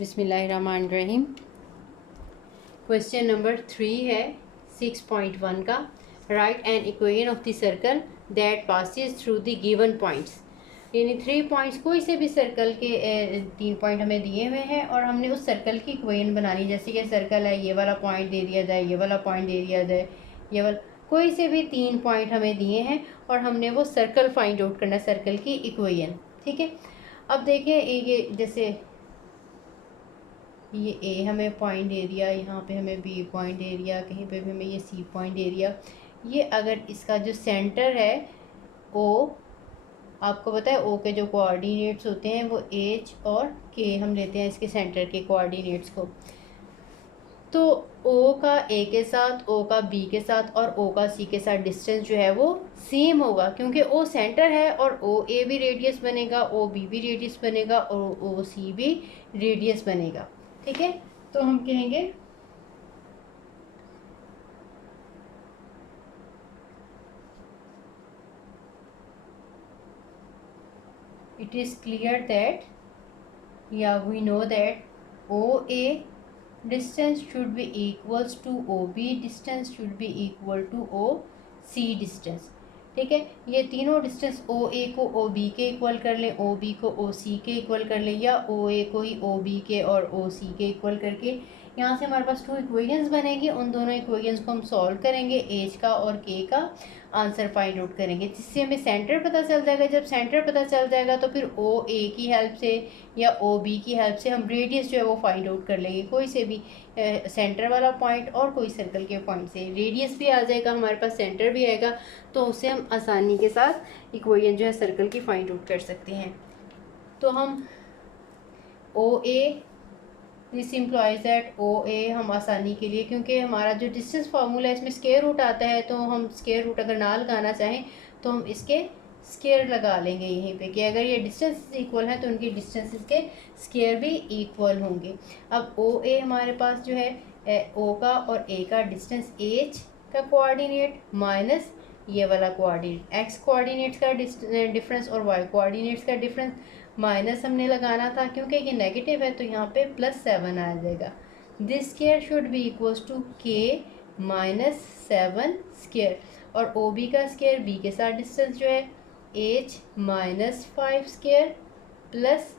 बिस्मिल्लाहिर्रहमानिर्रहीम। Question number 3 है 6.1 का। Right an equation of the circle that passes through the given points. यानी 3 points, कोई से भी सर्कल के 3 पॉइंट हमें दिए हुए हैं और हमने उस सर्कल की इक्वेशन बनानी। जैसे कि सर्कल है, ये वाला पॉइंट दे दिया जाए, ये वाला पॉइंट दे दिया जाए, ये वाला, कोई से भी 3 पॉइंट हमें दिए हैं और हमने वो सर्कल फाइंड आउट करना है, सर्कल की इक्वेशन। ठीक है, अब देखें ये जैसे ये ए हमें पॉइंट दे दिया, यहाँ पे हमें बी पॉइंट दे दिया, कहीं पे भी हमें ये सी पॉइंट दे दिया। ये अगर इसका जो सेंटर है ओ, आपको पता है ओ के जो कोऑर्डिनेट्स होते हैं वो एच और के हम लेते हैं इसके सेंटर के कोऑर्डिनेट्स को। तो ओ का ए के साथ, ओ का बी के साथ और ओ का सी के साथ डिस्टेंस जो है वो सेम होगा, क्योंकि ओ सेंटर है और ओ ए भी रेडियस बनेगा, ओ बी भी रेडियस बनेगा और ओ सी भी रेडियस बनेगा। ठीक है, तो हम कहेंगे इट इज़ क्लियर दैट, या we know that O A distance should be equals to OB distance should be equal to OC distance। ठीक है, ये तीनों डिस्टेंस OA को OB के इक्वल कर लें, OB को OC के इक्वल कर लें, या OA को ही OB के और OC के इक्वल करके यहाँ से हमारे पास 2 इक्वेशंस बनेगी। उन दोनों इक्वेशंस को हम सॉल्व करेंगे, एच का और के का आंसर फाइंड आउट करेंगे, जिससे हमें सेंटर पता चल जाएगा। जब सेंटर पता चल जाएगा तो फिर ओ ए की हेल्प से या ओ बी की हेल्प से हम रेडियस जो है वो फाइंड आउट कर लेंगे, कोई से भी सेंटर वाला पॉइंट और कोई सर्कल के पॉइंट से। रेडियस भी आ जाएगा हमारे पास, सेंटर भी आएगा, तो उससे हम आसानी के साथ इक्वेशन जो है सर्कल की फाइंड आउट कर सकते हैं। तो हम ओ ए, दिस इम्प्लॉइज दैट ओ ए हम आसानी के लिए, क्योंकि हमारा जो डिस्टेंस फार्मूला है इसमें स्क्वायर रूट आता है, तो हम स्क्वायर रूट अगर ना लगाना चाहें तो हम इसके स्क्वायर लगा लेंगे यहीं पे, कि अगर ये डिस्टेंस इक्वल है तो उनकी डिस्टेंसेस के स्क्वायर भी इक्वल होंगे। अब ओ ए हमारे पास जो है ओ का और ए का डिस्टेंस एच का कोऑर्डिनेट माइनस ये वाला कोऑर्डिनेट, एक्स कोऑर्डिनेट्स का डिफरेंस और वाई कोऑर्डिनेट्स का डिफरेंस माइनस हमने लगाना था, क्योंकि ये नेगेटिव है तो यहाँ पे +7 आ जाएगा। This square should be equals to k -7 square, और ओ बी का स्क्वायर बी के साथ डिस्टेंस जो है h -5 square plus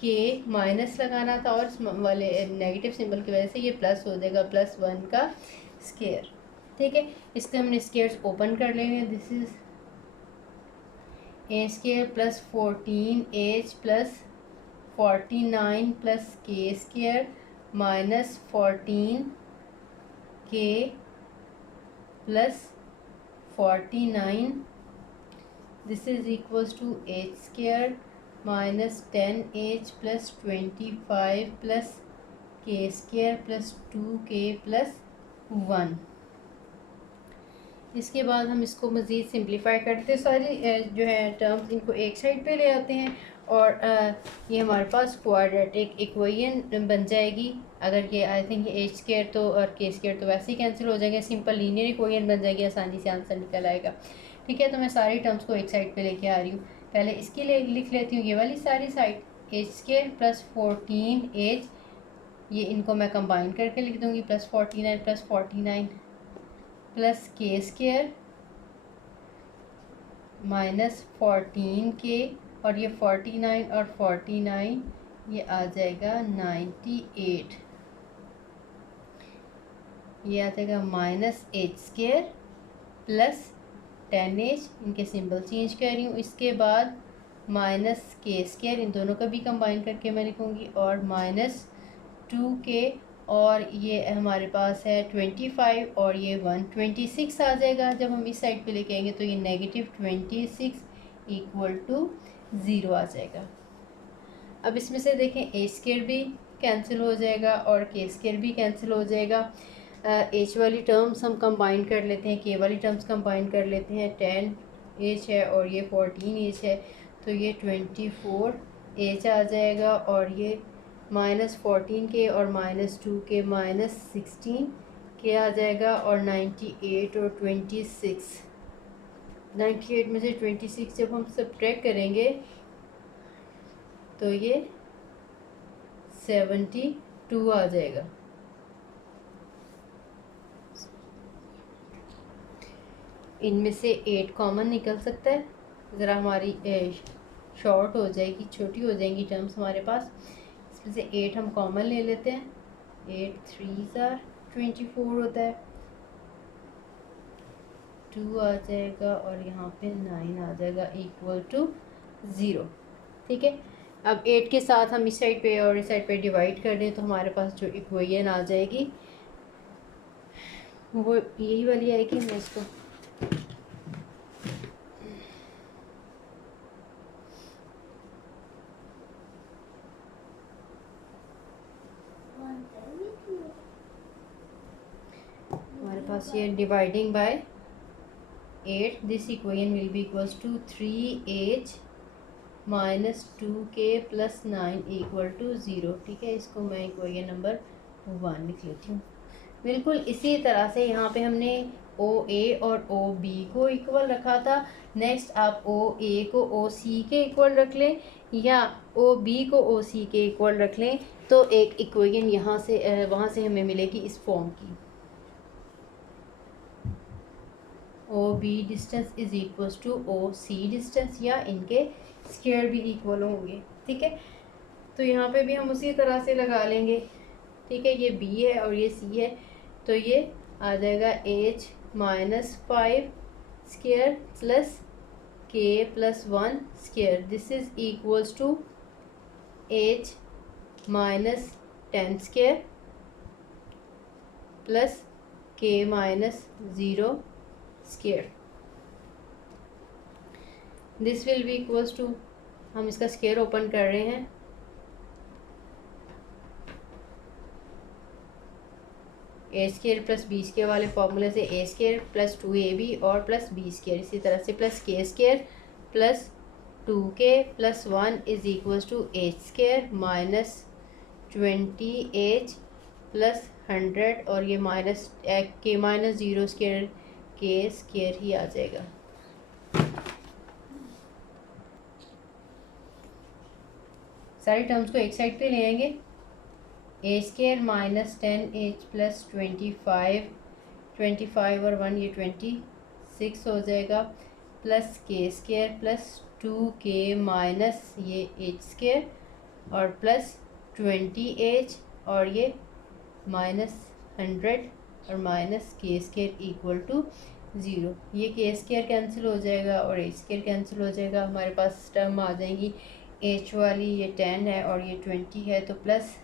k minus लगाना था और वाले नेगेटिव सिंबल की वजह से ये प्लस हो जाएगा, +1 का स्क्वायर। ठीक है, इसके हमने स्क्वायर्स ओपन कर लेंगे। This is a square plus 14 h plus 49 plus k square -14 k plus 49, this is equals to h square -10h plus 25 plus k square plus 2k plus 1। इसके बाद हम इसको मज़ीद सिंप्लीफाई करते हैं, सारी जो है टर्म्स इनको एक साइड पे ले आते हैं और ये हमारे पास क्वाड्रेटिक इक्वेशन बन जाएगी। अगर ये आई थिंक एच स्क्वायर तो और के स्क्वायर तो वैसे ही कैंसिल हो जाएंगे, सिंपल लीनियर इक्वेशन बन जाएगी, आसानी से आंसर निकल आएगा। ठीक है, तो मैं सारी टर्म्स को एक साइड पे लेके आ रही हूँ। पहले इसके लिए लिख लेती हूँ ये वाली सारी side, H square plus 14h, ये इनको मैं कंबाइन करके लिख दूँगी, +49 plus 49 plus k square -14k, और ये 49 और 49 ये आ जाएगा 98, ये आ जाएगा -h स्क्वायर प्लस 10h, इनके सिंबल चेंज कर रही हूँ। इसके बाद -k स्क्वायर, इन दोनों का भी कंबाइन करके मैं लिखूँगी, और -2k, और ये हमारे पास है 25 और ये 126 आ जाएगा। जब हम इस साइड पे लेके आएंगे तो ये -26 इक्वल टू 0 आ जाएगा। अब इसमें से देखें ए स्क्वायर भी कैंसिल हो जाएगा और के स्क्वायर भी कैंसिल हो जाएगा। एच वाली टर्म्स हम कंबाइन कर लेते हैं, के वाली टर्म्स कंबाइन कर लेते हैं। 10h है और ये 14h है, तो ये 24h आ जाएगा, और ये -14k और -2k -16k आ जाएगा, और 98 और 26, 98 में से 26 जब हम सब्ट्रैक्ट करेंगे तो ये 72 आ जाएगा। इनमें से 8 कॉमन निकल सकता है, ज़रा हमारी शॉर्ट हो जाएगी, छोटी हो जाएंगी टर्म्स हमारे पास। इसमें से 8 हम कॉमन ले लेते हैं। 8 3s आर 24 होता है, 2 आ जाएगा और यहाँ पे 9 आ जाएगा इक्वल टू 0। ठीक है, अब 8 के साथ हम इस साइड पे और इस साइड पे डिवाइड कर दें तो हमारे पास जो इक्वेशन आ जाएगी वो यही वाली आएगी। मैं इसको हमारे पास ये dividing by 8, this equation will be equals to 3h minus 2k plus 9 equal to 0। ठीक है, इसको मैं इक्वेशन नंबर 1 लिख लेती हूँ। बिल्कुल इसी तरह से यहाँ पे हमने OA और OB को इक्वल रखा था। नेक्स्ट आप OA को OC के इक्वल रख लें या OB को OC के इक्वल रख लें तो एक इक्वेशन यहाँ से वहाँ से हमें मिलेगी इस फॉर्म की। OB distance is equal to OC distance, या इनके स्क्वायर भी इक्वल होंगे। ठीक है, तो यहाँ पे भी हम उसी तरह से लगा लेंगे। ठीक है, ये B है और ये C है, तो ये आ जाएगा h minus 5 square plus k plus 1 square. This is equals to h minus 10 square plus k minus 0 square. This will be equals to, हम इसका स्क्वायर ओपन कर रहे हैं, a square plus b square वाले फॉर्मूले से ए स्क्वायर प्लस 2ab और plus b square, इसी तरह से plus k square plus 2k plus 1 is equals to h square minus 20h plus 100 और ये minus k minus 0 square k square ही आ जाएगा। सारी टर्म्स को एक साइड पे ले आएंगे। ए स्क्वायर माइनस 10h प्लस 25 और 1 ये 26 हो जाएगा, plus k square plus 2k minus ये h स्क्वायर और प्लस 20h और ये माइनस 100 और minus K square equal to 0। ये के स्क्वायर कैंसिल हो जाएगा और एच स्क्वायर कैंसिल हो जाएगा। हमारे पास टर्म आ जाएंगी h वाली ये 10 है और ये 20 है, तो प्लस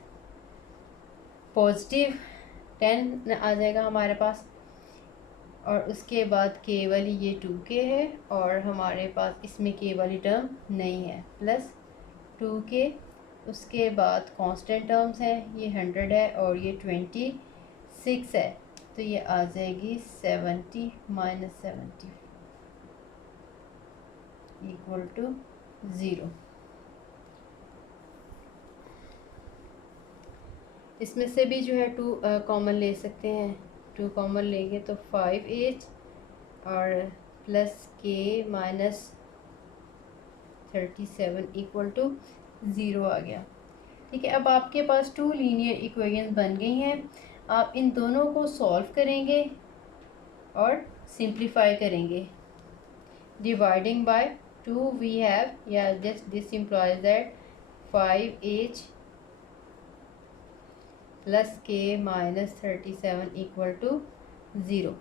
पॉजिटिव 10 आ जाएगा हमारे पास, और उसके बाद k वाली ये 2k है और हमारे पास इसमें k वाली टर्म नहीं है, प्लस 2k। उसके बाद कांस्टेंट टर्म्स है, ये 100 है और ये 26 है, तो ये आ जाएगी 70 माइनस 70 इक्वल टू 0। इसमें से भी जो है 2 कॉमन ले सकते हैं, 2 कॉमन लेंगे तो 5h और plus k minus 37 equal to 0 आ गया। ठीक है, अब आपके पास 2 लीनियर इक्वेशंस बन गई हैं। आप इन दोनों को सॉल्व करेंगे और सिंप्लीफाई करेंगे। डिवाइडिंग बाय 2 वी हैव, या just this implies that 5h plus k minus 37 equal to 0।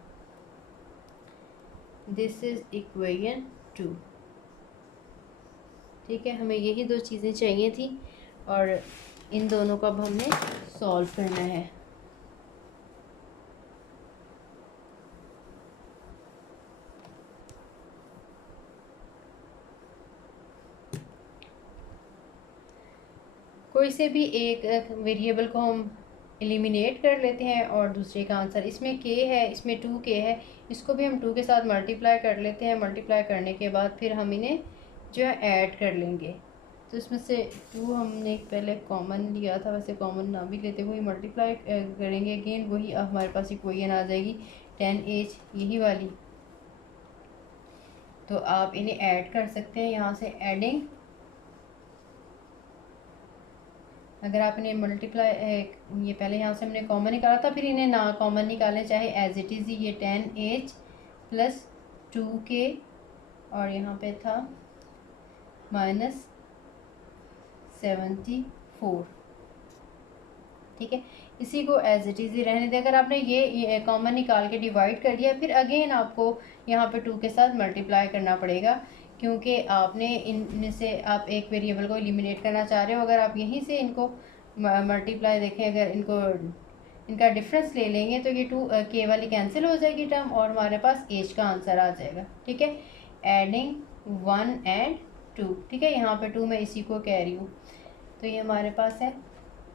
This is equation 2। ठीक है, हमें यही 2 चीज़ें चाहिए थी और इन दोनों को अब हमने सॉल्व करना है। कोई से भी एक वेरिएबल को हम एलिमिनेट कर लेते हैं और दूसरे का आंसर, इसमें k है, इसमें 2k है, इसको भी हम 2 के साथ मल्टीप्लाई कर लेते हैं। मल्टीप्लाई करने के बाद फिर हम इन्हें जो है ऐड कर लेंगे। तो इसमें से 2 हमने पहले कॉमन लिया था, वैसे कॉमन ना भी लेते, वही मल्टीप्लाई करेंगे अगेन, वही हमारे पास इक्वेशन आ जाएगी 10h यही वाली। तो आप इन्हें ऐड कर सकते हैं यहाँ से, एडिंग अगर आपने मल्टीप्लाई, ये पहले यहाँ से हमने कॉमन निकाला था, फिर इन्हें ना कॉमन निकालें चाहे एज इट इज़, ये 10h प्लस 2k और यहाँ पे था -74, ठीक है। इसी को एज इट इज़ ही रहने दें। अगर आपने ये कॉमन निकाल के डिवाइड कर दिया, फिर अगेन आपको यहाँ पे 2 के साथ मल्टीप्लाई करना पड़ेगा, क्योंकि आपने इनमें से आप एक वेरिएबल को एलिमिनेट करना चाह रहे हो। अगर आप यहीं से इनको मल्टीप्लाई देखें, अगर इनका डिफरेंस ले लेंगे तो ये 2k वाली कैंसिल हो जाएगी टर्म और हमारे पास एज का आंसर आ जाएगा, ठीक है। एडिंग 1 एंड 2, ठीक है। यहाँ पे 2 मैं इसी को कह रही हूँ, तो ये हमारे पास है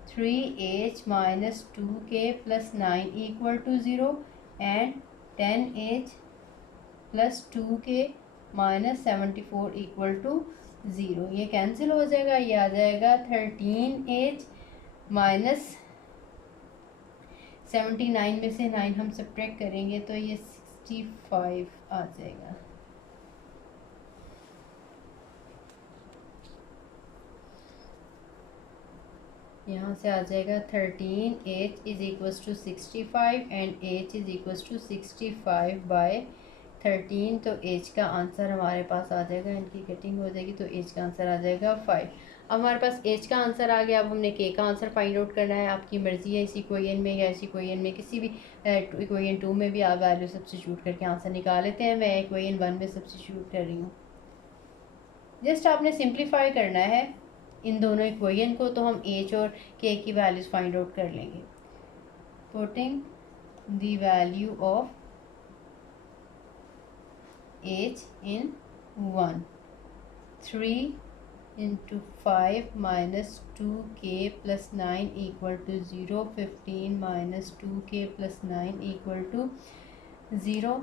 3h minus 2k plus 9 equal to 0 and 10h plus 2k minus 74 equal to 0। ये कैंसिल हो जाएगा, ये आ जाएगा 13h माइनस 79 में से 9 हम सब्ट्रैक्ट करेंगे तो ये 65 आ जाएगा। यहाँ से आ जाएगा 13h is equals to 65 and h is equals to 65/13, तो h का आंसर हमारे पास आ जाएगा, इनकी कटिंग हो जाएगी तो h का आंसर आ जाएगा 5। अब हमारे पास h का आंसर आ गया। अब हमने k का आंसर फाइंड आउट करना है। आपकी मर्ज़ी है, इस इक्वेशन में या इस इक्वेशन में, किसी भी इक्वेशन 2 में भी आप वैल्यू सब्स्टिट्यूट करके आंसर निकाल लेते हैं। मैं इक्वेशन 1 में सब्स्टिट्यूट कर रही हूँ। जस्ट आपने सिंप्लीफाई करना है इन दोनों इक्वेशन को, तो हम h और k की वैल्यूज़ फाइंड आउट कर लेंगे। Putting the value of h in 1, 3 into 5 minus 2k plus 9 equal to 0, 15 minus 2k plus 9 equal to 0।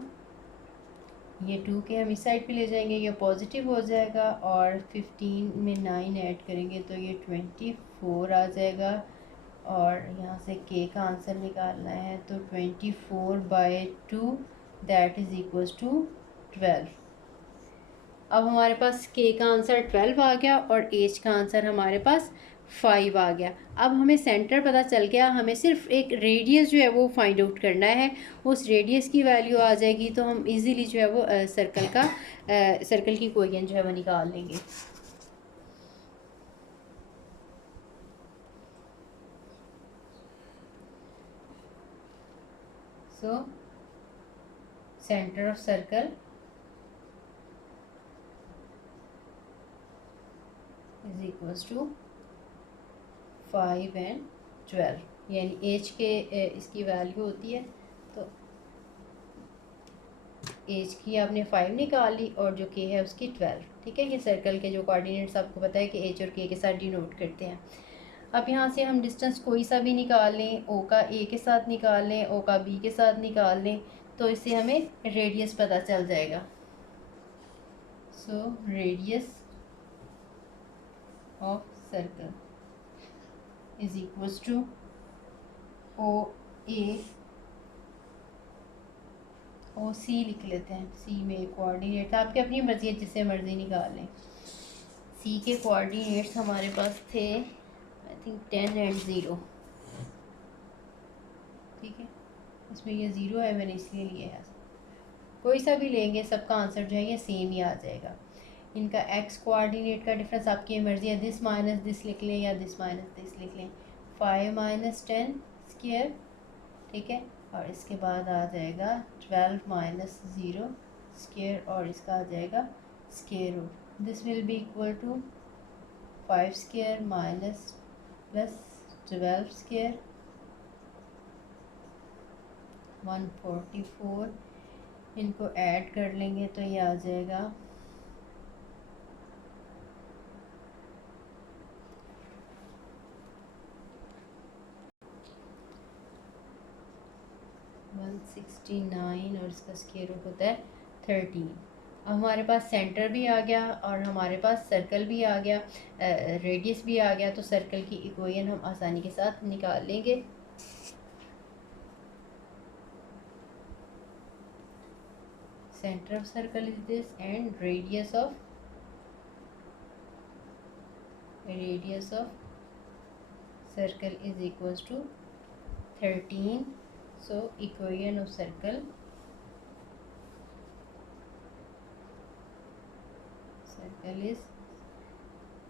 ये 2k हम इस साइड पे ले जाएंगे, ये पॉजिटिव हो जाएगा और 15 में 9 ऐड करेंगे तो ये 24 आ जाएगा। और यहाँ से k का आंसर निकालना है तो 24/2 दैट इज़ इक्वल्स टू 12। अब हमारे पास k का आंसर 12 आ गया और h का आंसर हमारे पास 5 आ गया। अब हमें सेंटर पता चल गया, हमें सिर्फ एक रेडियस जो है वो फाइंड आउट करना है। उस रेडियस की वैल्यू आ जाएगी तो हम इजीली जो है वो सर्कल की इक्वेशन जो है वो निकाल लेंगे। So center of circle is equals to 5 and 12, यानी एज के इसकी वैल्यू होती है, तो एज की आपने 5 निकाल ली और जो के है उसकी 12, ठीक है। ये सर्कल के जो कोऑर्डिनेट्स आपको पता है कि एच और के साथ डिनोट करते हैं। अब यहाँ से हम डिस्टेंस कोई सा भी निकाल लें, ओ का ए के साथ निकाल लें, ओ का बी के साथ निकाल लें, तो इससे हमें रेडियस पता चल जाएगा। So radius of circle is equals to O A, O C लिख लेते हैं। सी में कोऑर्डिनेट आपके अपनी मर्जी है, जिससे मर्जी निकाल लें। सी के कोऑर्डिनेट्स हमारे पास थे आई थिंक 10 and 0, ठीक है। इसमें ये 0 है, मैंने इसलिए लिया है। कोई सा भी लेंगे सबका आंसर जो है ये सेम ही आ जाएगा। इनका एक्स कोऑर्डिनेट का डिफरेंस आपकी मर्जी है, दिस माइनस दिस लिख लें या दिस माइनस दिस लिख लें। 5 minus 10 स्क्वायर, ठीक है। और इसके बाद आ जाएगा 12 minus 0 स्क्वायर और इसका आ जाएगा square root. This will be equal to 5 square minus plus 12 square 144। इनको ऐड कर लेंगे तो ये आ जाएगा 169 और इसका स्क्वायर रूट होता है 13। अब हमारे पास सेंटर भी आ गया और हमारे पास सर्कल भी आ गया, रेडियस भी आ गया, तो सर्कल की इक्वेशन हम आसानी के साथ निकाल लेंगे। Centre of circle is this and radius of circle is equals to 13. So equation of circle is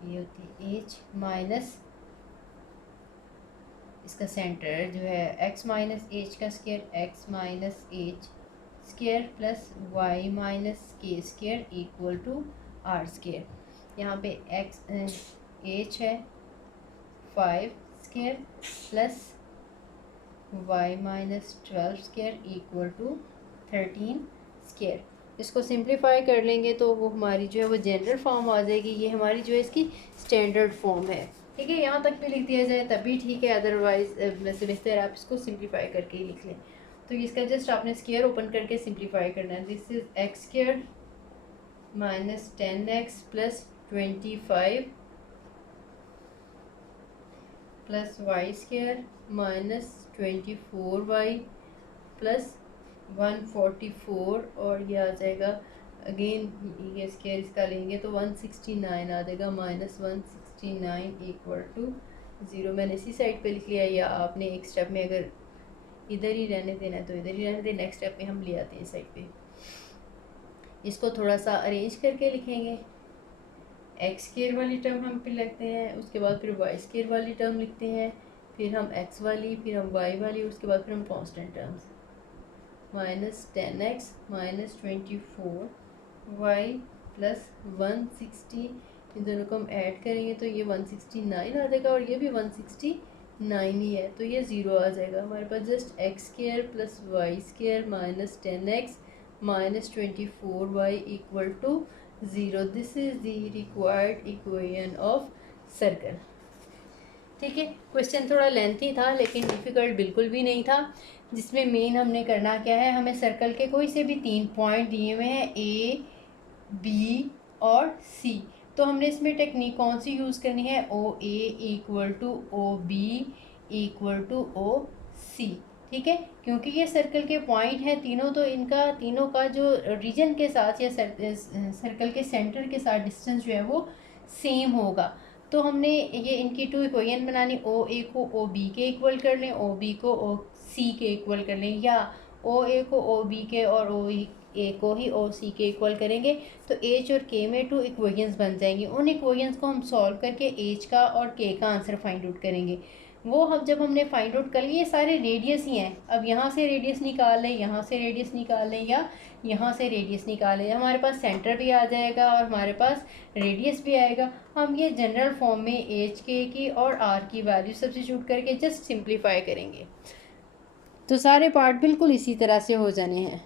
ये होती है h माइनस इसका सेंटर जो है x माइनस एच का square, x minus H square plus y minus K square equal to r square. यहाँ पे h है 5 square plus y minus 12 square equal to 13 square. इसको सिंप्लीफाई कर लेंगे तो वो हमारी जो है वो जनरल फॉर्म आ जाएगी। ये हमारी जो है इसकी स्टैंडर्ड फॉर्म है। ठीक है, यहाँ तक भी लिख दिया जाए तभी ठीक है, अदरवाइज वैसे बेहतर आप इसको सिंप्लीफाई करके ही लिख लें। तो इसका जस्ट आपने स्क्वायर ओपन करके सिंप्लीफाई करना है। This is x square minus 10x plus 25 plus Y square minus 24y plus 144 और ये आ जाएगा अगेन ये स्क्वायर इसका लेंगे तो 169 आ जाएगा माइनस 169 इक्वल टू 0। मैंने इसी साइड पे लिख लिया, या आपने एक स्टेप में अगर इधर ही रहने देना है तो इधर ही रहने दें, नेक्स्ट स्टेप में हम ले आते हैं साइड पे। इसको थोड़ा सा अरेंज करके लिखेंगे। एक्स स्क्वायर वाली टर्म हम पे लिखते हैं, उसके बाद फिर वाई स्क्वायर वाली टर्म लिखते हैं, फिर हम एक्स वाली, फिर हम वाई वाली, उसके बाद फिर हम constant terms minus 10x minus 24y plus 160, इन दोनों को हम ऐड करेंगे तो ये 169 आ जाएगा और ये भी 169 ही है, तो ये 0 आ जाएगा। हमारे पास just X square plus Y square minus 10x minus 24y equal to 0। This is the required equation of circle. ठीक है, क्वेश्चन थोड़ा लेंथी था लेकिन डिफ़िकल्ट बिल्कुल भी नहीं था। जिसमें मेन हमने करना क्या है, हमें सर्कल के कोई से भी 3 पॉइंट दिए हुए हैं A, B और C। तो हमने इसमें टेक्निक कौन सी यूज़ करनी है, OA equal to OB equal to OC। ठीक है, क्योंकि ये सर्कल के पॉइंट हैं तीनों, तो इनका तीनों का जो रीजन के साथ या सर्कल के सेंटर के साथ डिस्टेंस जो है वो सेम होगा। तो हमने ये इनकी 2 इक्वेशन बनानी, OA को OB के इक्वल कर लें, OB को OC के इक्वल कर लें, या OA को OB के और OA को ही OC के इक्वल करेंगे तो H और K में 2 इक्वेशंस बन जाएंगी। उन इक्वेशंस को हम सॉल्व करके H का और K का आंसर फाइंड आउट करेंगे। वो हम जब हमने फाइंड आउट कर लिए, सारे रेडियस ही हैं। अब यहाँ से रेडियस निकाल लें, यहाँ से रेडियस निकाल लें, या यहाँ से रेडियस निकाल लें, हमारे पास सेंटर भी आ जाएगा और हमारे पास रेडियस भी आएगा। हम ये जनरल फॉर्म में एच के की और आर की वैल्यू सब्स्टिट्यूट करके जस्ट सिंप्लीफाई करेंगे तो सारे पार्ट बिल्कुल इसी तरह से हो जाने हैं।